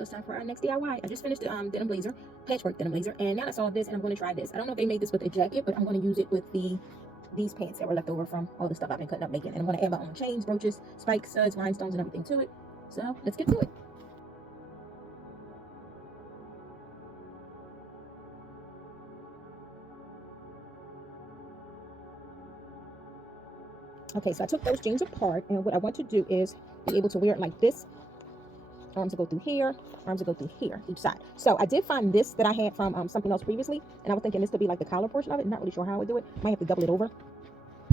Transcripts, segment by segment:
so it's time for our next DIY. I just finished the denim blazer, patchwork denim blazer, and now I saw this and I'm going to try this. I don't know if they made this with a jacket, but I'm going to use it with these pants that were left over from all the stuff I've been cutting up making. And I'm going to add my own chains, brooches, spikes, studs, rhinestones, and everything to it. So let's get to it. Okay, so I took those jeans apart, and what I want to do is be able to wear it like this. Arms will go through here, arms will go through here, each side. So I did find this that I had from something else previously, and I was thinking this could be like the collar portion of it. Not really sure how I would do it. Might have to double it over.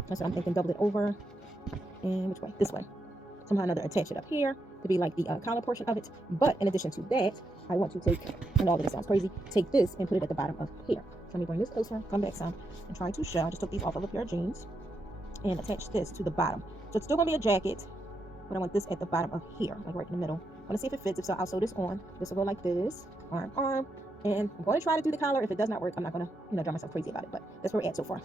That's what I'm thinking, double it over. And which way? This way. Somehow or another attach it up here to be like the collar portion of it. But in addition to that, I want to take, and all of this sounds crazy, take this and put it at the bottom of here. So let me bring this closer, come back some, and try to show. I just took these off of a pair of jeans and attach this to the bottom. So it's still gonna be a jacket, but I want this at the bottom of here, like right in the middle. I want to see if it fits. If so, I'll sew this on. This will go like this, arm, arm. And I'm going to try to do the collar. If it does not work, I'm not going to, drive myself crazy about it. But that's where we're at so far.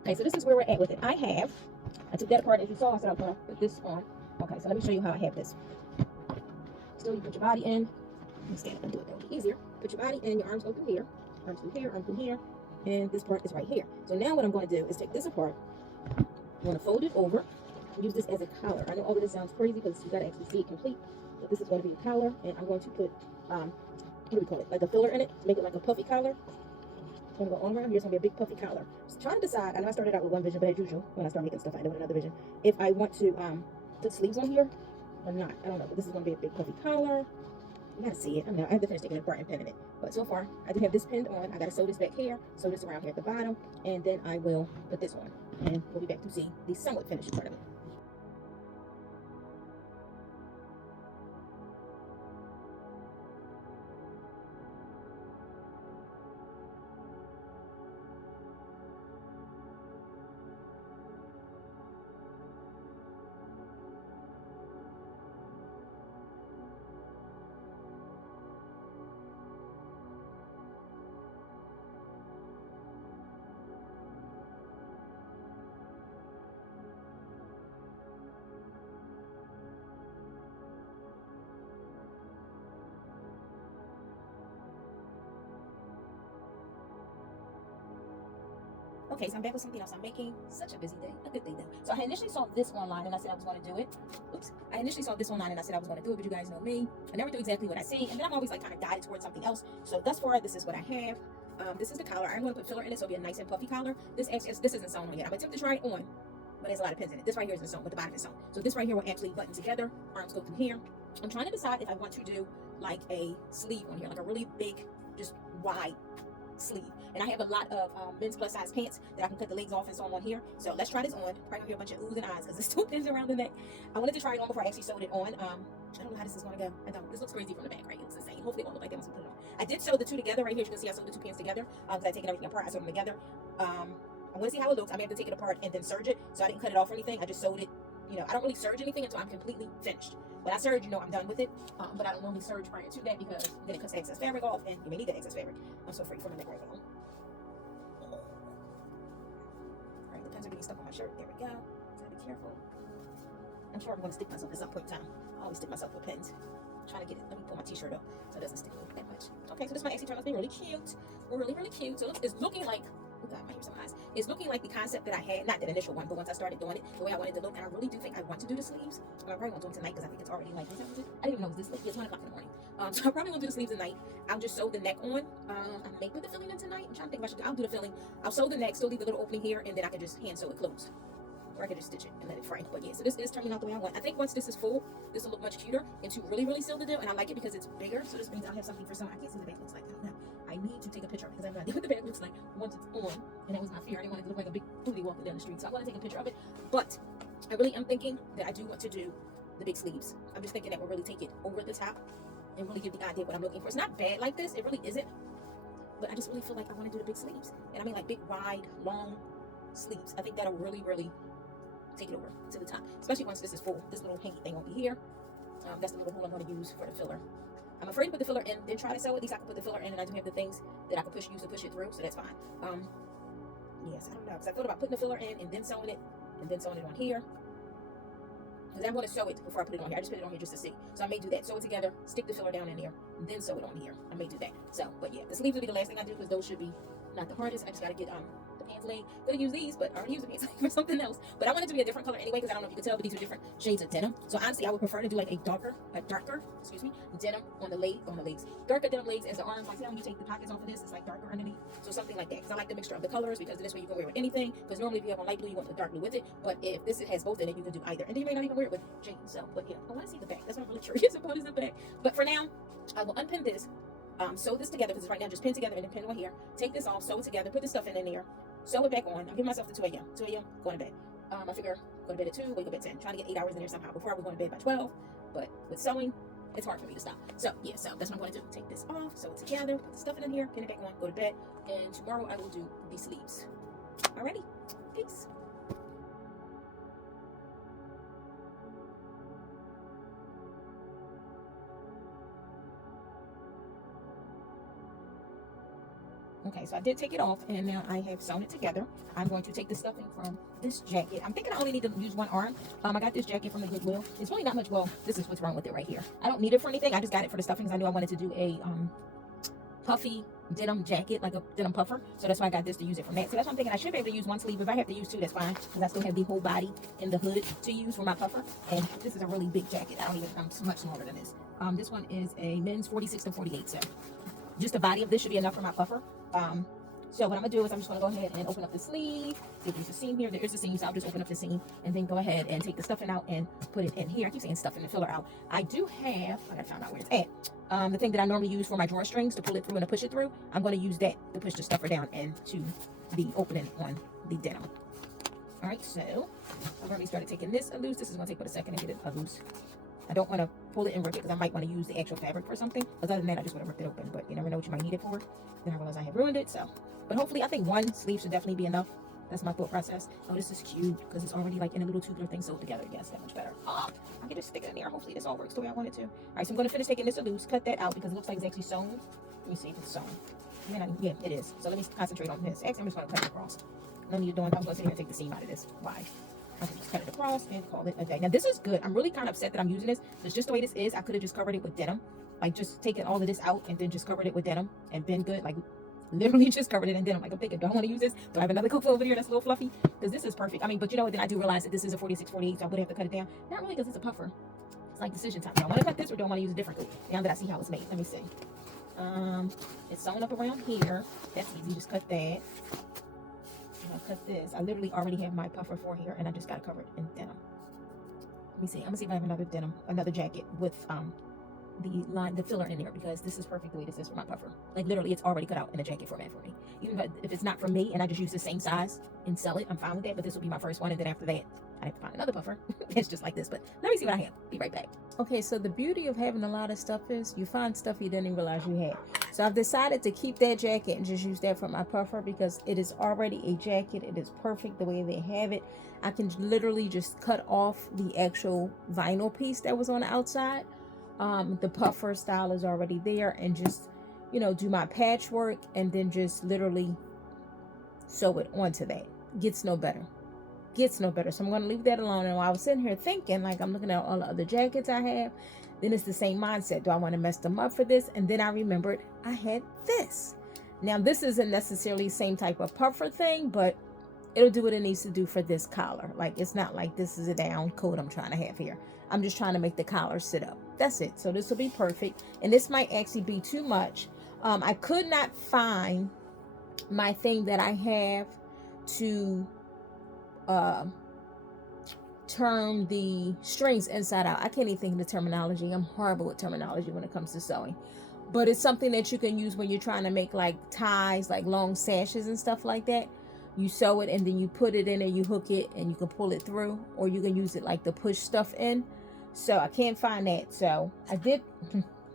Okay, so this is where we're at with it. I took that apart as you saw. I said I was going to put this on. Okay, so let me show you how I have this. Still, you put your body in. Let me stand up and do it. That would be easier. Put your body in. Your arms go through here. Arms through here. Arms through here. And this part is right here. So now what I'm going to do is take this apart. I'm going to fold it over. Use this as a collar. I know all of this sounds crazy because you got to actually see it complete. But this is going to be a collar, and I'm going to put what do we call it? Like a filler in it to make it like a puffy collar. I'm going to go all around here. It's going to be a big puffy collar. So trying to decide. I know I started out with one vision, but as usual, when I start making stuff, I end up with another vision. If I want to put sleeves on here or not, I don't know. But this is going to be a big puffy collar. You gotta see it. I mean, I have to finish taking it apart and pinning it. But so far, I do have this pinned on. I gotta sew this back here, sew this around here at the bottom, and then I will put this on. And we'll be back to see the somewhat finished part of it. Okay, so I'm back with something else I'm making. Such a busy day. A good day though. So I initially saw this online and I said I was going to do it. Oops. I initially saw this online and I said I was going to do it, but you guys know me. I never do exactly what I say, and then I'm always like kind of guided towards something else. So thus far, this is what I have. This is the collar. I'm going to put filler in it so it'll be a nice and puffy collar. This isn't sewn on yet. I'm going to attempt to try it on, but there's a lot of pins in it. This right here isn't sewn, but the bottom is sewn. So this right here will actually button together. Arms go through here. I'm trying to decide if I want to do like a sleeve on here, like a really big, just wide sleeve. And I have a lot of men's plus size pants that I can cut the legs off and sew on here. So let's try this on. Probably gonna hear a bunch of oohs and ahs because there's two pins around the neck. I wanted to try it on before I actually sewed it on. I don't know how this is gonna go. I don't. This looks crazy from the back, right? It looks insane. Hopefully it won't look like that once we put it on. I did sew the two together right here. As you can see, I sewed the two pins together because I taken everything apart. I sewed them together. I want to see how it looks. I may have to take it apart and then serge it. So I didn't cut it off or anything. I just sewed it. I don't really serge anything until I'm completely finished. When I serge, I'm done with it. But I don't normally serge prior to that because then it cuts the excess fabric off, and you may need that excess fabric. I'm so free from the neck right now. Alright, the pins are getting stuck on my shirt. There we go. So be careful. I'm sure I'm going to stick myself at some point in time. I always stick myself with pins. I'm trying to get it. Let me pull my t-shirt up so it doesn't stick that much. Okay, so this might actually turn out to be really cute. Really, really cute. So it's looking like, oh God, my hair's so high. It's looking like the concept that I had, not the initial one, but once I started doing it, the way I wanted to look, and I really do think I want to do the sleeves. I probably won't do it tonight because I think it's already like, I didn't even know it was this late. It's 1 o'clock in the morning. So I probably won't do the sleeves tonight. I'll just sew the neck on. I may put the filling in tonight. I'm trying to think if I should. I'll do the filling. I'll sew the neck, still leave a little opening here, and then I can just hand sew it closed. Or I could just stitch it and let it fray. But yeah, so this is turning out the way I want. I think once this is full, this will look much cuter and to really, really seal the deal. And I like it because it's bigger. So this means I'll have something for summer. I can't see what the back looks like. I don't know. I need to take a picture of it because I have no idea what the back looks like once it's on. And that was my fear. I didn't want it to look like a big booty walking down the street. So I want to take a picture of it. But I really am thinking that I do want to do the big sleeves. I'm just thinking that we'll really take it over the top and really give the idea of what I'm looking for. It's not bad like this. It really isn't. But I just really feel like I want to do the big sleeves. And I mean like big, wide, long sleeves. I think that'll really, really take it over to the top, especially once this is full. This little hanky thing over here, that's the little hole I'm going to use for the filler. I'm afraid to put the filler in, then try to sew. At least I can put the filler in, and I do have the things that I can use to push it through, so that's fine. Yes, I don't know, because I thought about putting the filler in and then sewing it on here. Because I'm going to sew it before I put it on here. I just put it on here just to see. So I may do that. Sew it together, stick the filler down in there, and then sew it on here. I may do that. So, but yeah, the sleeves will be the last thing I do because those should be not the hardest. I just got to get the pants laid. Could use these, but I already used the pants laid for something else. But I want it to be a different color anyway because I don't know if you can tell, but these are different shades of denim. So honestly, I would prefer to do like a darker, denim on the legs. Darker denim legs as the arms. Like, see how when you take the pockets off of this, it's like darker underneath. So something like that. Because I like the mixture of the colors because this way you can wear it with anything. Because normally if you have on light blue, you want the dark blue with it. But if this has both in it, you can do either. And then you may not even wear it with jeans. So, but yeah, I want to see the back. That's what I'm really curious about is the back. But for now, I will unpin this. Sew this together because right now just pin together and then pin on here. Take this off, sew it together, put the stuff in there, sew it back on. I'm giving myself to 2 a.m. 2 a.m. going to bed. I figure go to bed at 2, wake up at 10. Trying to get 8 hours in there somehow. Before I was going to bed by 12, but with sewing, it's hard for me to stop. So yeah, so that's what I'm going to do. Take this off, sew it together, put the stuff in here, pin it back on, go to bed, and tomorrow I will do the sleeves. Alrighty, peace. Okay, so I did take it off, and now I have sewn it together. I'm going to take the stuffing from this jacket. I'm thinking I only need to use one arm. I got this jacket from the Goodwill. It's really not much. Well, this is what's wrong with it right here. I don't need it for anything. I just got it for the stuffings. I knew I wanted to do a puffy denim jacket, like a denim puffer. So that's why I got this to use it from that. So that's why I'm thinking I should be able to use one sleeve. If I have to use two, that's fine, because I still have the whole body and the hood to use for my puffer. And this is a really big jacket. I'm much smaller than this. This one is a men's 46 to 48. So just the body of this should be enough for my puffer. So what I'm gonna do is I'm just gonna go ahead and open up the sleeve. See if there's a seam here. There is a seam, so I'll just open up the seam and then go ahead and take the stuffing out and put it in here. I keep saying stuffing, the filler out. I do have, I gotta find out where it's at. The thing that I normally use for my drawstrings to pull it through and to push it through, I'm gonna use that to push the stuffer down into the opening on the denim. All right, so I've already started taking this loose. This is gonna take but a second to get it loose. I don't want to pull it and rip it because I might want to use the actual fabric for something. Other than that, I just want to rip it open. But you never know what you might need it for. Then I realize I have ruined it. So, but hopefully, I think one sleeve should definitely be enough. That's my thought process. Oh, this is cute because it's already like in a little tubular thing sewed together. Yes, that much better. Oh, I can just stick it in there. Hopefully, this all works the way I want it to. All right, so I'm going to finish taking this loose, cut that out because it looks like it's actually sewn. Let me see if it's sewn. Yeah, it is. So let me concentrate on this. Actually, I'm just going to cut it across. No need to do it. I was going to sit here and take the seam out of this. Why? I can just cut it across and call it a day. Now this is good. I'm really kind of upset that I'm using this. It's just the way this is. I could have just covered it with denim. Like just taken all of this out and then just covered it with denim and been good. Like literally just covered it in denim. Like I'm thinking, do I want to use this? Do I have another coat over here that's a little fluffy? Because this is perfect. I mean, but you know what? Then I do realize that this is a 46, 48, so I would have to cut it down. Not really because it's a puffer. It's like decision time. Do I want to cut this or do I want to use a different coat? Now that I see how it's made. Let me see. It's sewn up around here. That's easy. Just cut that. I'll cut this. I literally already have my puffer for here, and I just got it covered in denim. Let me see. I'm gonna see if I have another jacket with the filler in there because this is perfect the way this is for my puffer. Like literally, it's already cut out in a jacket format for me. Even if it's not for me, and I just use the same size and sell it, I'm fine with that. But this will be my first one, and then after that, I have to find another puffer. It's just like this. But let me see what I have. Be right back. Okay, so the beauty of having a lot of stuff is you find stuff you didn't even realize you had. So I've decided to keep that jacket and just use that for my puffer because it is already a jacket. It is perfect the way they have it. I can literally just cut off the actual vinyl piece that was on the outside. The puffer style is already there and just, do my patchwork and then just literally sew it onto that. Gets no better. So I'm going to leave that alone. And while I was sitting here thinking, like I'm looking at all the other jackets I have, then it's the same mindset. Do I want to mess them up for this? And then I remembered I had this. Now this isn't necessarily the same type of puffer thing, but it'll do what it needs to do for this collar. Like it's not like this is a down coat I'm trying to have here. I'm just trying to make the collar sit up. That's it. So this will be perfect. And this might actually be too much. I could not find my thing that I have to turn the strings inside out. I can't even think of the terminology. I'm horrible with terminology when it comes to sewing. But it's something that you can use when you're trying to make like ties, like long sashes and stuff like that. You sew it and then you put it in and you hook it and you can pull it through, or you can use it like to push stuff in. So I can't find that. So I did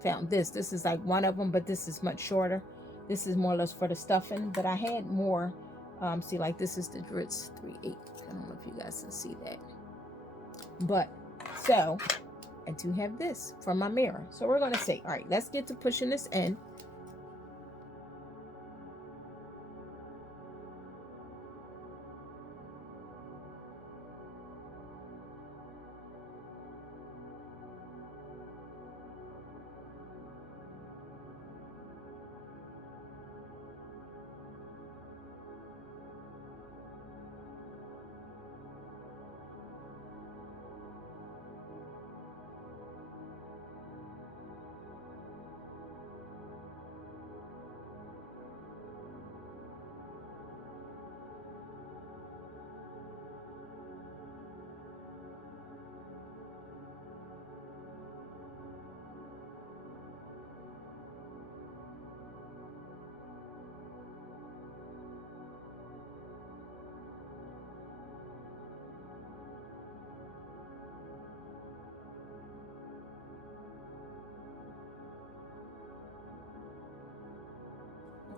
found this. This is like one of them, but this is much shorter. This is more or less for the stuffing, but I had more. See, like this is the Dritz 3/8. I don't know if you guys can see that. But so, and to have this from my mirror. So we're going to see. All right, let's get to pushing this in.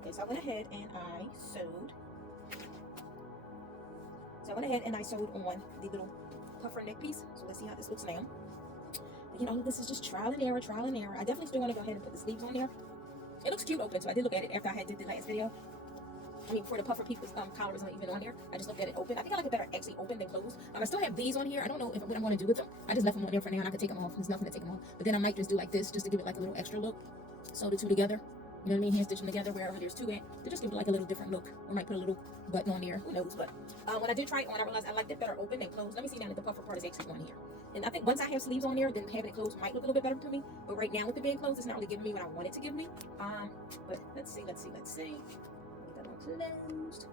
Okay, so I went ahead and I sewed. So I went ahead and I sewed on the little puffer neck piece. So let's see how this looks now. But, you know, this is just trial and error, trial and error. I definitely still want to go ahead and put the sleeves on there. It looks cute open, so I did look at it after I had did the last video. I mean, for the puffer people's collar wasn't even on here. I just looked at it open. I think I like it better actually open than closed. I still have these on here. I don't know what I'm going to do with them. I just left them on there for now, and I could take them off. There's nothing to take them off. But then I might just do like this, just to give it like a little extra look. Sew the two together. You know what I mean? Hand stitch them together wherever there's two at. To just give it like a little different look. Or might put a little button on there. Who knows? But when I did try it on, I realized I liked it better open than closed. Let me see now that the puffer part is actually on here. And I think once I have sleeves on there, then having it closed might look a little bit better to me. But right now with it being closed, it's not really giving me what I want it to give me. But let's see. Get that one closed.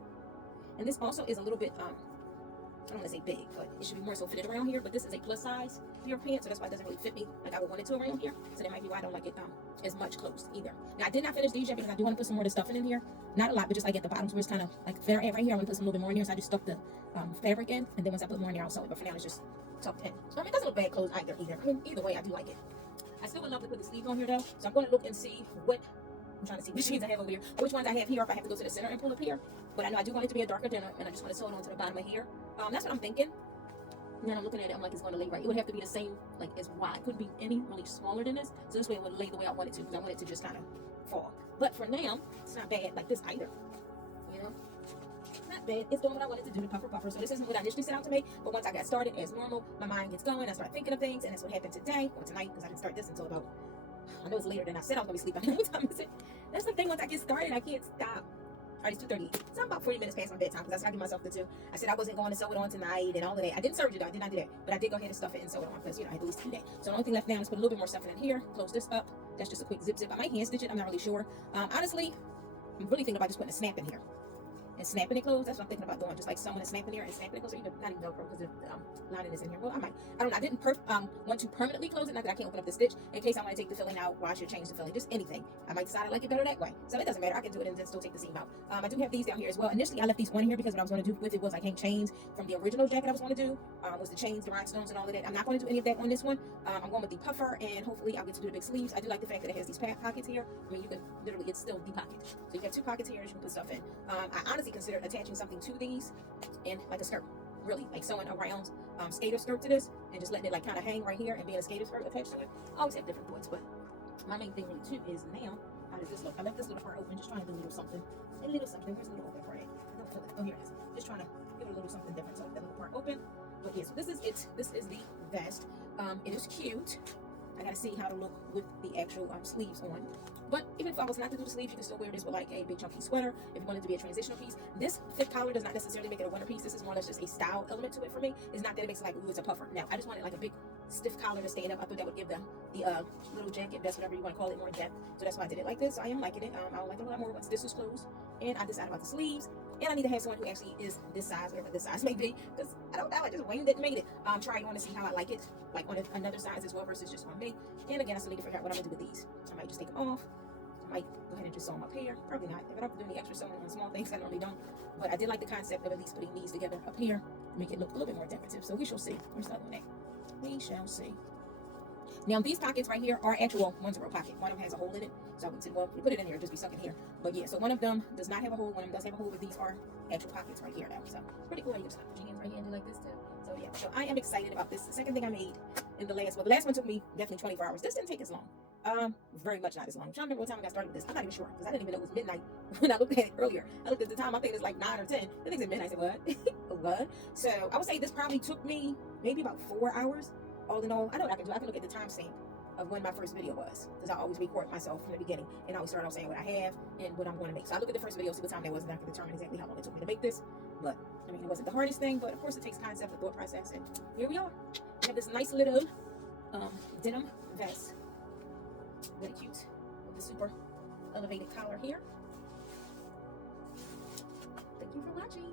And this also is a little bit, I don't want to say big, but it should be more so fitted around here. But this is a plus size pair of pants, so that's why it doesn't really fit me like I would want it to around here. So that might be why I don't like it as much closed either. Now I did not finish these yet because I do want to put some more of the stuffing in here. Not a lot, but just like at the bottoms where it's kind of like fair right here. I'm gonna put some little bit more in here, so I just stuck the fabric in, and then once I put more in there, I'll sew it. But for now, it's just tucked in. So I mean, it doesn't look bad closed either. I mean, either way, I do like it. I still would love to put the sleeves on here though, so I'm going to look and see what. I'm trying to see which jeans I have over here, which ones I have here, if I have to go to the center and pull up here. But I know I do want it to be a darker denim, and I just want to sew it onto the bottom of here. That's what I'm thinking. And then I'm looking at it, I'm like, it's going to lay right. It would have to be the same, like, as wide. It couldn't be any really smaller than this. So this way it would lay the way I want it to, because I want it to just kind of fall. But for now, it's not bad like this either. You know? Not bad. It's doing what I wanted to do, the puffer. So this isn't what I initially set out to make. But once I got started, as normal, my mind gets going. I start thinking of things, and that's what happened today, or tonight, because I didn't start this until about, I know it's later than I said I was going to be sleeping. What time is it? That's the thing, once I get started, I can't stop. All right, it's 2:30. So I'm about 40 minutes past my bedtime because that's how I give myself the two. I said I wasn't going to sew it on tonight and all of that. I didn't serve it though. I did not do that. But I did go ahead and stuff it and sew it on because, you know, I had to at least do that. So the only thing left now is put a little bit more stuff in here. Close this up. That's just a quick zip. I might hand stitch it. I'm not really sure. Honestly, I'm really thinking about just putting a snap in here. And snapping it closed, that's what I'm thinking about doing. Just like sewing a snap in here and snapping it closed. So even not even Velcro because the lining is in here. Well, I might. I don't know. I didn't want to permanently close it. Not that I can't open up the stitch in case I want to take the filling out, wash or change the filling. Just anything. I might decide I like it better that way. So it doesn't matter. I can do it and then still take the seam out. I do have these down here as well. Initially, I left these on here because what I was going to do with it was I hang chains from the original jacket I was going to do. Was the chains, the rhinestones, and all of that. I'm not going to do any of that on this one. I'm going with the puffer, and hopefully I'll get to do the big sleeves. I do like the fact that it has these pockets here. I mean, you can literally, it's still the pocket. So you have two pockets here that you can put stuff in. I honestly consider attaching something to these and like a skirt, really, like sewing around skater skirt to this and just letting it like kind of hang right here and being a skater skirt attached to it. I always have different thoughts, but my main thing really too is now, how does this look? I left this little part open, just trying to do a little something. Where's the little open part? I don't feel it. Oh, here it is. Just trying to give it a little something different. So that little part open. But yeah, so this is it. This is the vest. It is cute. I gotta see how to look with the actual sleeves on. But even if I was not to do the sleeves, you can still wear this with like a big chunky sweater if you want it to be a transitional piece. This thick collar does not necessarily make it a winter piece. This is more or less just a style element to it for me. It's not that it makes it like, ooh, it's a puffer. Now, I just wanted like a big stiff collar to stand up. I thought that would give the little jacket, vest, whatever you want to call it, more depth. So that's why I did it like this. I am liking it. I'll like it a lot more once this is closed. And I decided about the sleeves. And I need to have someone who actually is this size, whatever this size may be. Because I don't know, I just winged it and made it. Try on to see how I like it, like on another size as well versus just on me. And again, I still need to figure out what I'm going to do with these. I might just take them off. I might go ahead and just sew them up here. Probably not. If I don't do any extra sewing on small things, I normally don't. But I did like the concept of at least putting these together up here to make it look a little bit more decorative. So we shall see. Where's the other one at? We shall see. Now these pockets right here are actual, one's a real pocket. One of them has a hole in it. So I would say, well, you put it in here, just be stuck in here. But yeah, so one of them does not have a hole, one of them does have a hole, but these are actual pockets right here now. So pretty cool. You can just put your hands right here and do like this too. So yeah, so I am excited about this. The second thing I made in the last one. The last one took me definitely 24 hours. This didn't take as long. Very much not as long. I'm trying to remember what time I got started with this. I'm not even sure because I didn't even know it was midnight when I looked at it earlier. I looked at the time. I think it's like 9 or 10. I think it's midnight. I said, what? What? So I would say this probably took me maybe about 4 hours. All in all, I know what I can do. I can look at the timestamp of when my first video was because I always record myself from the beginning and I always start off saying what I have and what I'm going to make. So I look at the first video, see what time that was, and I can determine exactly how long it took me to make this. But I mean, it wasn't the hardest thing, but of course it takes concept and thought process, and here we are. We have this nice little denim vest, really cute with the super elevated collar here. Thank you for watching.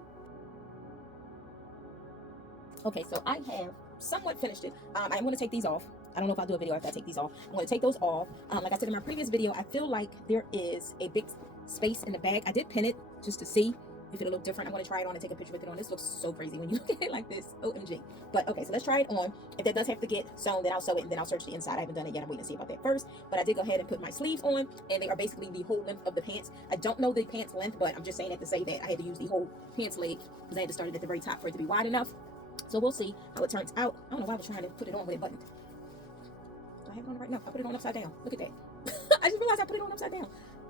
Okay, so I have somewhat finished it. I'm going to take these off. I don't know if I'll do a video after I take these off. I'm going to take those off. Like I said in my previous video, I feel like there is a big space in the bag. I did pin it just to see. if it'll look different. I'm going to try it on and take a picture with it on. This looks so crazy when you look at it like this. OMG. But okay, so let's try it on. If that does have to get sewn, then I'll sew it and then I'll search the inside. I haven't done it yet. I'm waiting to see about that first. But I did go ahead and put my sleeves on, and they are basically the whole length of the pants. I don't know the pants length, but I'm just saying that to say that I had to use the whole pants leg because I had to start it at the very top for it to be wide enough. So we'll see how it turns out. I don't know why I was trying to put it on with it buttoned. Do I have it on right now? I put it on upside down. Look at that. I just realized I put it on upside down.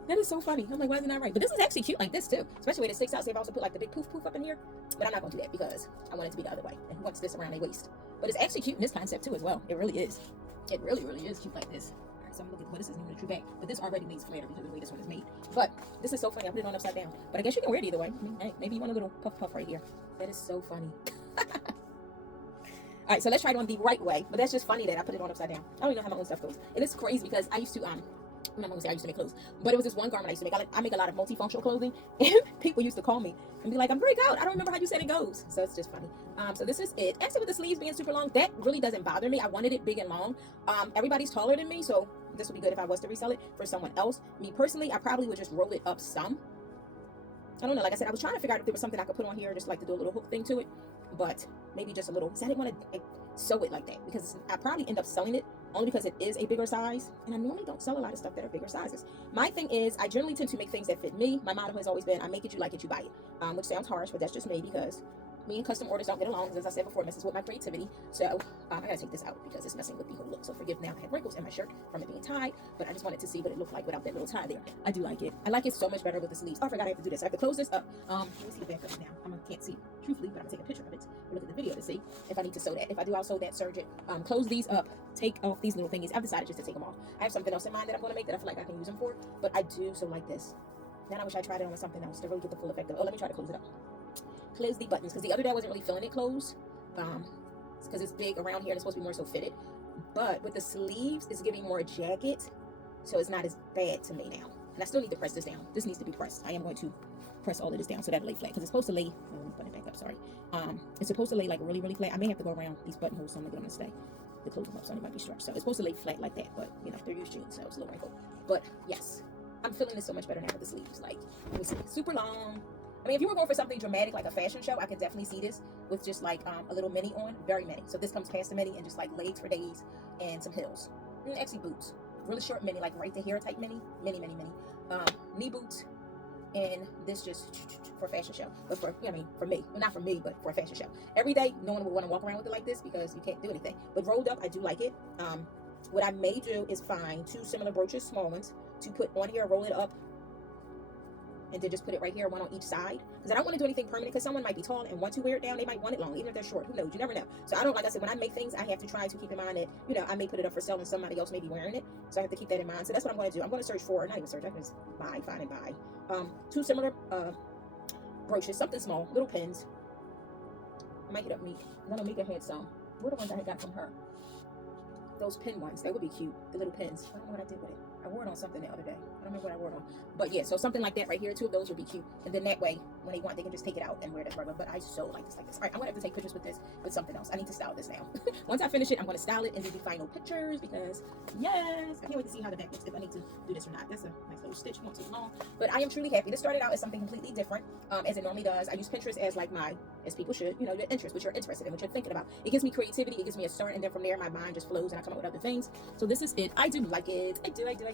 That is so funny. I'm like, why is it not right? But this is actually cute like this too. Especially when it sticks out. Say if I was to put like the big poof up in here. But I'm not going to do that because I want it to be the other way. And who wants this around their waist? But it's actually cute in this concept too as well. It really is. It really is cute like this. All right, so I'm looking. Well, this isn't even a true back. But this already makes flatter because of the way this one is made. But this is so funny. I put it on upside down. But I guess you can wear it either way. I mean, hey, maybe you want a little puff right here. That is so funny. All right, so let's try it on the right way. But that's just funny that I put it on upside down. I don't even know how my own stuff goes. And it's crazy because I used to I'm not gonna say I used to make clothes, but it was this one garment I used to make. I make a lot of multifunctional clothing, and people used to call me and be like, "I'm break out. I don't remember how you said it goes." So it's just funny. So this is it. Actually, with the sleeves being super long, that really doesn't bother me. I wanted it big and long. Everybody's taller than me, so this would be good if I was to resell it for someone else. Me personally, I probably would just roll it up some. I don't know. Like I said, I was trying to figure out if there was something I could put on here, just like to do a little hook thing to it, but maybe just a little. Because I didn't want to sew it like that because I probably end up selling it only because it is a bigger size, and I normally don't sell a lot of stuff that are bigger sizes. My thing is I generally tend to make things that fit me. My motto has always been, I make it, you like it, you buy it, which sounds harsh, but that's just me because me and custom orders don't get along, because as I said before, it messes with my creativity. So I gotta take this out because it's messing with the whole look. So forgive now, I had wrinkles in my shirt from it being tied, but I just wanted to see what it looked like without that little tie there. I do like it. I like it so much better with the sleeves. Oh, I forgot I have to do this. I have to close this up. Let me see the back of it now. I can't see truthfully, but I'm gonna take a picture of it or look at the video to see if I need to sew that. If I do, I'll sew that, serge it, close these up, take off these little thingies. I've decided just to take them off. I have something else in mind that I'm gonna make that I feel like I can use them for, but I do so like this. Now I wish I tried it on with something else to really get the full effect of it. Oh, let me try to close it up. Close the buttons, because the other day I wasn't really feeling it closed, because it's big around here and it's supposed to be more so fitted, but with the sleeves it's giving more jacket, so it's not as bad to me now. And I still need to press this down. This needs to be pressed. I am going to press all of this down so that'll lay flat, because it's supposed to lay, let me put it back up, sorry. It's supposed to lay like really flat. I may have to go around these buttonholes, so I'm gonna stay to close them up, so it might be stretched. So it's supposed to lay flat like that, but you know, they're used jeans, so it's a little wrinkled. But yes, I'm feeling this so much better now with the sleeves. Like, let me see, super long. I mean, if you were going for something dramatic like a fashion show, I could definitely see this with just like a little mini on, very mini. So this comes past the mini and just like legs for days and some heels. Actually boots, really short mini, like right to here type mini. Knee boots, and this just for a fashion show. But for, I mean, for me, well, not for me, but for a fashion show. Every day, no one would want to walk around with it like this because you can't do anything. But rolled up, I do like it. What I may do is find 2 similar brooches, small ones, to put on here, roll it up, and then just put it right here, one on each side, because I don't want to do anything permanent, because someone might be tall and want to wear it down. They might want it long, even if they're short. Who knows? You never know. So I don't, like I said, when I make things, I have to try to keep in mind that, you know, I may put it up for sale and somebody else may be wearing it, so I have to keep that in mind. So that's what I'm going to do. I'm going to search for, not even search, I can just find and buy 2 similar brooches, something small, little pins. I might hit up Meek. I know Mika had some. What are the ones I had got from her? Those pin ones, they would be cute. The little pins. I don't know what I did with it. I wore it on something the other day. I don't remember what I wore it on. But yeah, so something like that right here. 2 of those would be cute. And then that way, when they want, they can just take it out and wear it as regular. But I so like this, All right, I'm going to have to take pictures with this, with something else. I need to style this now. Once I finish it, I'm going to style it and do the final pictures, because yes, I can't wait to see how the back looks, if I need to do this or not. That's a nice little stitch. It won't take long. But I am truly happy. This started out as something completely different, as it normally does. I use Pinterest as like as people should, you know, your interest, what you're interested in, what you're thinking about. It gives me creativity. It gives me a start. And then from there, my mind just flows and I come up with other things. So this is it. I do like it. I do. I can't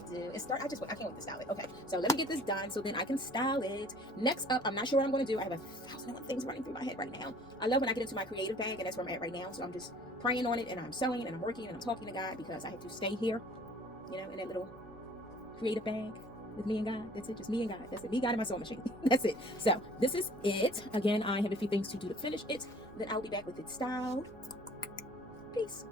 wait to style it. Okay, so let me get this done so then I can style it. Next up, I'm not sure what I'm going to do. I have 1,001 things running through my head right now. I love when I get into my creative bag, and that's where I'm at right now. So I'm just praying on it, and I'm sewing, and I'm working, and I'm talking to God, because I have to stay here, you know, in that little creative bag with me and God. That's it, just me and God. That's it, me, God, and my sewing machine. That's it. So this is it. Again, I have a few things to do to finish it. Then I'll be back with it styled. Peace.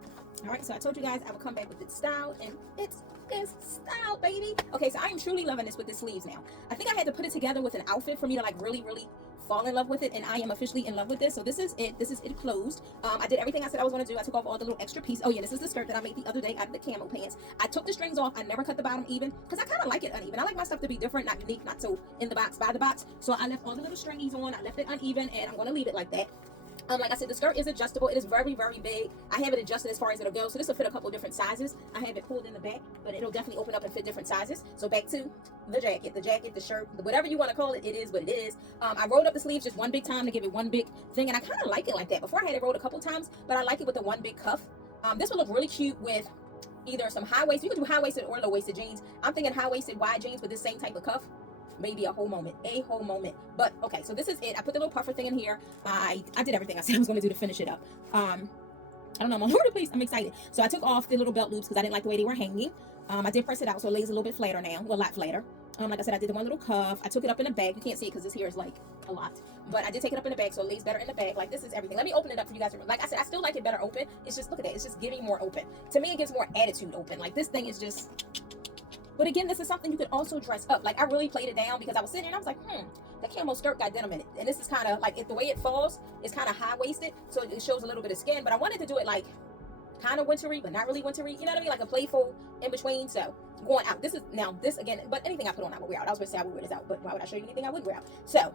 All right, so I told you guys I would come back with it styled, and it is styled, baby. Okay, so I am truly loving this with the sleeves now. I think I had to put it together with an outfit for me to like really fall in love with it, and I am officially in love with this. So this is it closed. I did everything I said I was going to do. I took off all the little extra pieces. Oh yeah, this is the skirt that I made the other day out of the camo pants. I took the strings off. I never cut the bottom even, because I kind of like it uneven. I like my stuff to be different, not unique, not so in the box by the box. So I left all the little stringies on. I left it uneven, and I'm going to leave it like that. Like I said, the skirt is adjustable. It is very, very big. I have it adjusted as far as it'll go. So this will fit a couple different sizes. I have it pulled in the back, but it'll definitely open up and fit different sizes. So back to the jacket, the shirt, whatever you want to call it, it is what it is. I rolled up the sleeves just one big time to give it one big thing. And I kind of like it like that. Before I had it rolled a couple times, but I like it with the one big cuff. This would look really cute with either some high-waisted, you can do high-waisted or low-waisted jeans. I'm thinking high-waisted wide jeans with this same type of cuff. Maybe a whole moment. But okay, so this is it. I put the little puffer thing in here. I did everything I said I was going to do to finish it up. I don't know, I'm all over the place. I'm excited. So I took off the little belt loops because I didn't like the way they were hanging. I did press it out so it lays a little bit flatter now, well, a lot flatter. Like I said, I did the one little cuff. I took it up in the bag. You can't see it because this here is like a lot, but I did take it up in the bag so it lays better in the bag. Like, this is everything. Let me open it up for you guys. Like I said, I still like it better open. It's just, look at that, it's just giving more open. To me, it gives more attitude open. Like, this thing is just, but again, this is something you could also dress up. Like, I really played it down because I was sitting there and I was like, the camo skirt got denim in it. And this is kind of like, the way it falls is kind of high-waisted, so it shows a little bit of skin. But I wanted to do it like kind of wintry, but not really wintry. You know what I mean? Like a playful in between. So going out. This is, now this again, but anything I put on I would wear out. I was going to say I would wear this out, but why would I show you anything I would wear out? So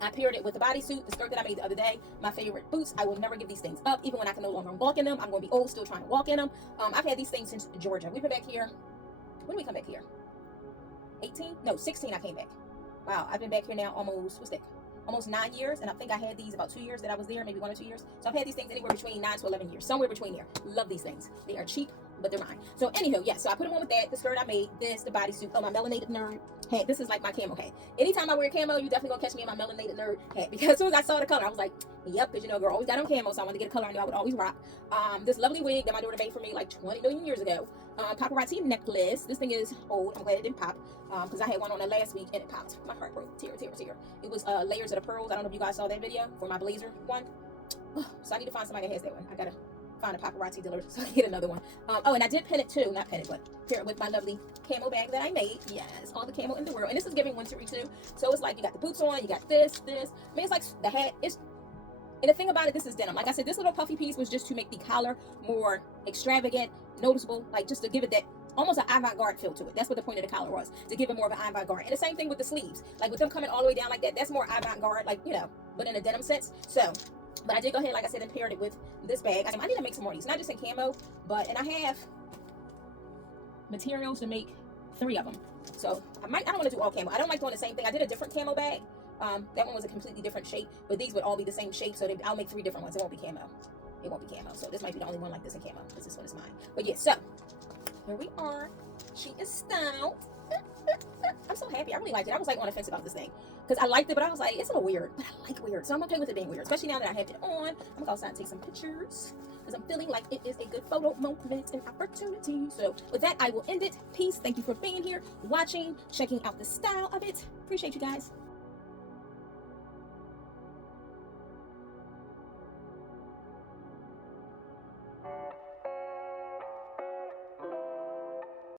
I paired it with the bodysuit, the skirt that I made the other day, my favorite boots. I will never give these things up, even when I can no longer walk in them. I'm going to be old, still trying to walk in them. I've had these things since Georgia. We've been back here. When did we come back here? 18? No, 16 I came back. Wow, I've been back here now almost, what's that? Almost 9 years, and I think I had these about 2 years that I was there, maybe 1 or 2 years. So I've had these things anywhere between 9 to 11 years, somewhere between there. Love these things. They are cheap, but they're mine. So anywho, yeah, so I put them on with that, the skirt I made, this, the bodysuit, my melanated nerd hat. This is like my camo hat. Anytime I wear camo, you definitely gonna catch me in my melanated nerd hat, because as soon as I saw the color, I was like, yep, because you know, girl always got on camo, so I wanted to get a color I knew I would always rock. This lovely wig that my daughter made for me like 20 million years ago. Paparazzi necklace. This thing is old. I'm glad it didn't pop, because I had one on it last week and it popped. My heart broke. Tear. It was layers of the pearls. I don't know if you guys saw that video for my blazer one. So I need to find somebody that has that one. I gotta find a paparazzi dealer so I can get another one. Oh, and I did pin it too. Not pin it, but pair it with my lovely camo bag that I made. Yes, all the camo in the world. And this is giving wintry too. So it's like you got the boots on, you got this. I mean, it's like the hat. And the thing about it, this is denim. Like I said, this little puffy piece was just to make the collar more extravagant, noticeable, like just to give it that almost an avant-garde feel to it. That's what the point of the collar was, to give it more of an avant-garde. And the same thing with the sleeves. Like with them coming all the way down like that, that's more avant-garde, like, you know, but in a denim sense. So, but I did go ahead, like I said, and paired it with this bag. I need to make some more of these, not just in camo, but, and I have materials to make 3 of them. So I don't want to do all camo. I don't like doing the same thing. I did a different camo bag. That one was a completely different shape, but these would all be the same shape, so I'll make 3 different ones. It won't be camo. It won't be camo. So this might be the only one like this in camo, because this one is mine. But yeah, so here we are. She is styled. I'm so happy. I really like it. I was like on the fence about this thing because I liked it, but I was like, it's a little weird. But I like weird, so I'm okay with it being weird, especially now that I have it on. I'm gonna go outside and take some pictures because I'm feeling like it is a good photo moment and opportunity. So with that, I will end it. Peace. Thank you for being here, watching, checking out the style of it. Appreciate you guys.